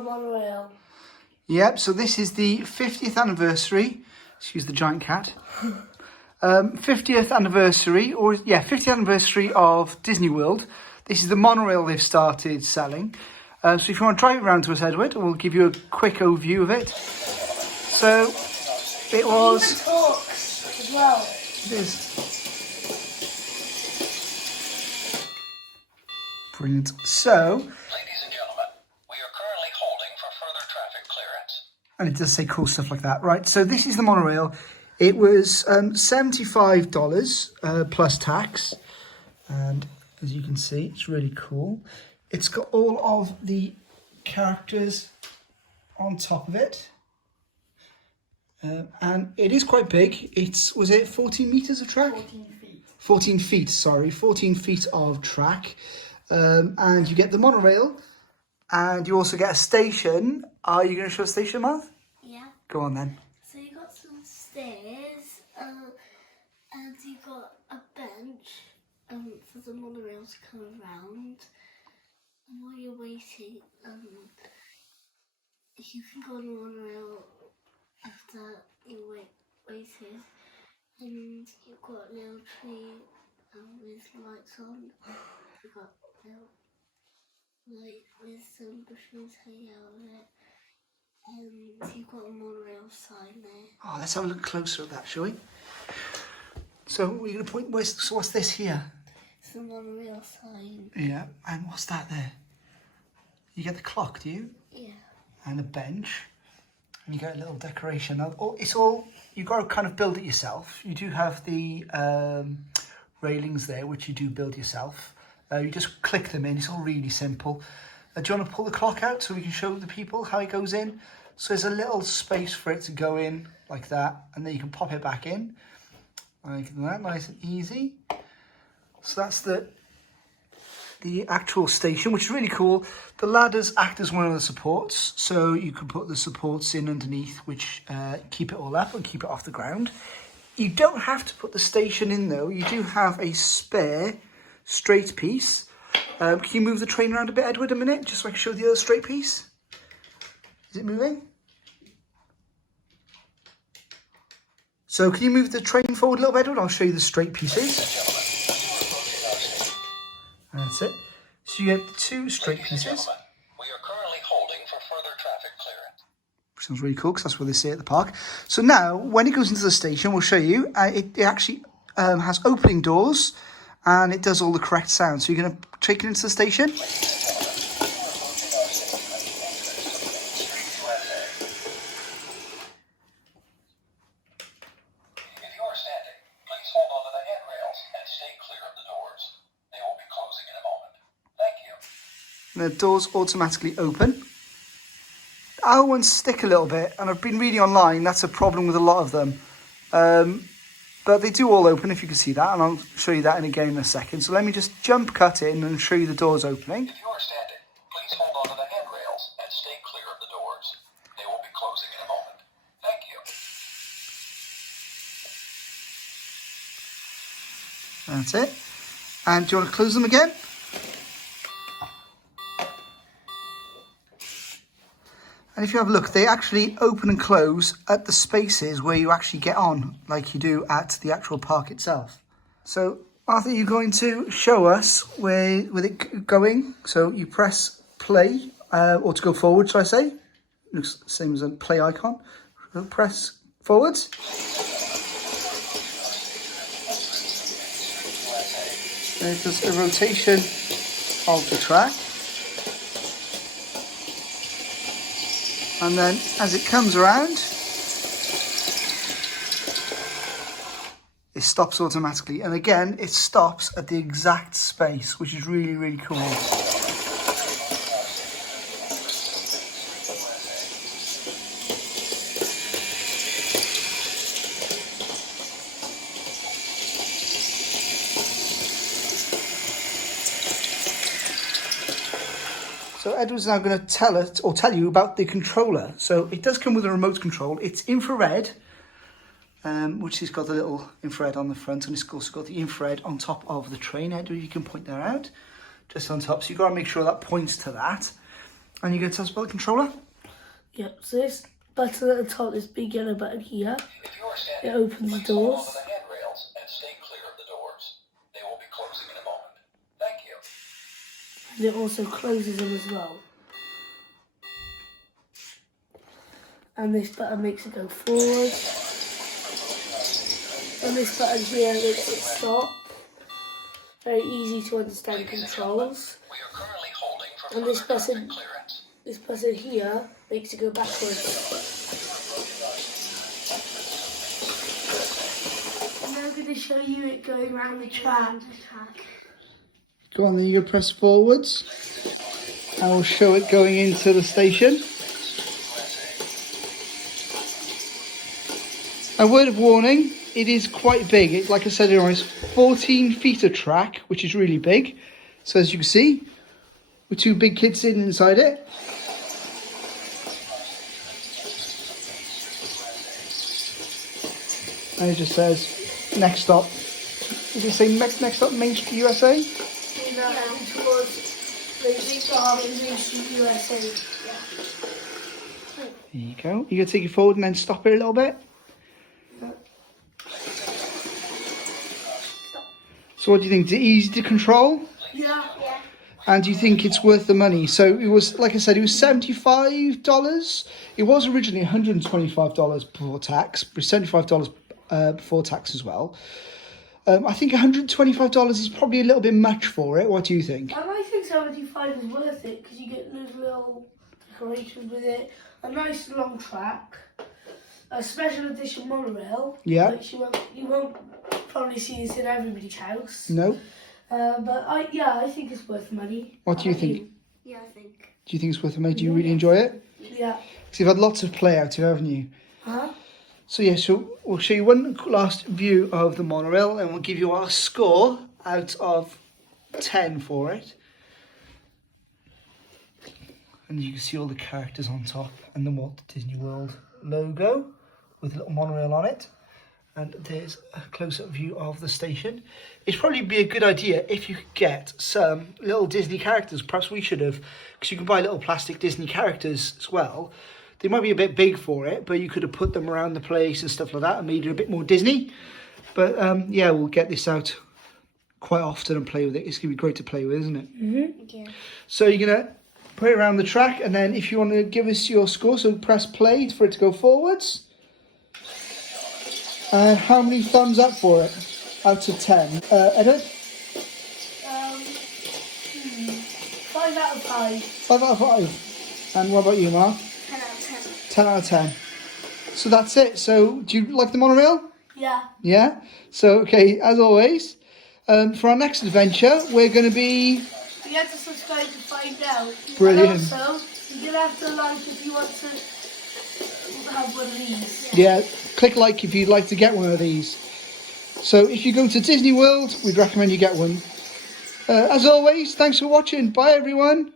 Monorail Model. Yep, so this is the 50th anniversary. Excuse the giant cat. 50th anniversary, 50th anniversary of Disney World. This is the monorail they've started selling. So if you want to drive it around to us, Edward, we'll give you a quick overview of it. So it was... It even talks as well. It is. Brilliant. So... Ladies and gentlemen, we are currently holding for further traffic clearance. And it does say cool stuff like that. Right, so this is the monorail. It was $75 plus tax. And as you can see, it's really cool. It's got all of the characters on top of it. And it is quite big. Was it 14 metres of track? 14 feet. 14 feet, sorry. 14 feet of track. And you get the monorail. And you also get a station. Are you going to show a station, Marth? Yeah. Go on then. So you got some stairs, and you got a bench for the monorail to come around. And while you're waiting, you can go on the monorail after you waited, and you've got a little tree with lights on. You've got a little light with some bushes hanging out of it, and you've got a monorail sign there. Oh, let's have a look closer at that, shall we? So we're going to point. So what's this here? It's a monorail sign. Yeah, and what's that there? You get the clock, do you? Yeah. And a bench, and you get a little decoration. It's all, you've got to kind of build it yourself. You do have the railings there, which you do build yourself. You just click them in. It's all really simple. Do you want to pull the clock out so we can show the people how it goes in? So there's a little space for it to go in like that, and then you can pop it back in like that, nice and easy. So that's the actual station, which is really cool. The ladders act as one of the supports, so you can put the supports in underneath, which keep it all up and keep it off the ground. You don't have to put the station in though. You do have a spare straight piece. Can you move the train around a bit, Edward, a minute, just so I can show the other straight piece? Is it moving? So can you move the train forward a little bit, Edward? I'll show you the straight pieces. That's it. So you get two straight pieces. We are currently holding for further traffic clearance. Which sounds really cool because that's what they say at the park. So now, when it goes into the station, we'll show you. It actually has opening doors, and it does all the correct sounds. So you're going to take it into the station. The doors automatically open. Our ones stick a little bit, and I've been reading online, that's a problem with a lot of them. But they do all open, if you can see that, and I'll show you that again in a second. So let me just jump cut in and show you the doors opening. If you are standing, please hold on to the handrails and stay clear of the doors. They will be closing in a moment. Thank you. That's it. And do you want to close them again? And if you have a look, they actually open and close at the spaces where you actually get on, like you do at the actual park itself. So, Arthur, you're going to show us with it going. So you press play, or to go forward, shall I say? Looks the same as a play icon. So press forwards. There's just a rotation of the track. And then as it comes around, it stops automatically. And again, it stops at the exact space, which is really, really cool. So Edward's now going to tell you about the controller. So it does come with a remote control. It's infrared, which has got the little infrared on the front, and it's also got the infrared on top of the train. Edward, you can point that out, just on top. So you've got to make sure that points to that. And you go tell us about the controller? Yep, so this button at the top, this big yellow button here, If you are it standing, opens the please hold doors. onto the handrails and stay clear of the doors. They will be closing in a moment. Thank you. And it also closes them as well. And this button makes it go forward. And this button here makes it stop. Very easy to understand controls. We are currently holding for And this further button, traffic clearance. this button here makes it go backwards. I'm now going to show you it going around the track. Go on, then you go press forwards. I will show it going into the station. A word of warning, it is quite big. It, like I said earlier, it's 14 feet of track, which is really big. So as you can see, with two big kids sitting inside it. And it just says, next stop. Does it say next stop, Main Street, USA? USA. There you go. You can take it forward and then stop it a little bit. So what do you think? Is it easy to control? Yeah. And do you think it's worth the money? So it was, like I said, it was $75. It was originally $125 before tax, but $75 before tax as well. I think $125 is probably a little bit much for it. What do you think? And I think 75 is worth it because you get those little decorations with it, a nice long track, a special edition monorail. Yeah. Which you won't probably see this in everybody's house. No? But I think it's worth money. What do you think? Yeah, I think. Do you think it's worth the money? Do you really enjoy it? Yeah. Because you've had lots of play out of it, haven't you? Huh? So yeah, so we'll show you one last view of the monorail and we'll give you our score out of 10 for it. And you can see all the characters on top and the Walt Disney World logo with a little monorail on it. And there's a close-up view of the station. It'd probably be a good idea if you could get some little Disney characters. Perhaps we should have, because you can buy little plastic Disney characters as well. They might be a bit big for it, but you could have put them around the place and stuff like that and made it a bit more Disney. But yeah, we'll get this out quite often and play with it. It's going to be great to play with, isn't it? Mm-hmm. Yeah. So you're going to put it around the track, and then if you want to give us your score, so press play for it to go forwards. And how many thumbs up for it out of 10? Edward? 5 out of 5. 5 out of 5. And what about you, Mark? 10 out of 10. 10 out of 10. So that's it. So do you like the monorail? Yeah. Yeah? So, okay, as always, for our next adventure, we're going to be... You have to subscribe to find out. Brilliant. And also, you're going to have to like if you want to have one of these. Yeah, click like if you'd like to get one of these. So if you go to Disney World, we'd recommend you get one. As always, thanks for watching. Bye, everyone.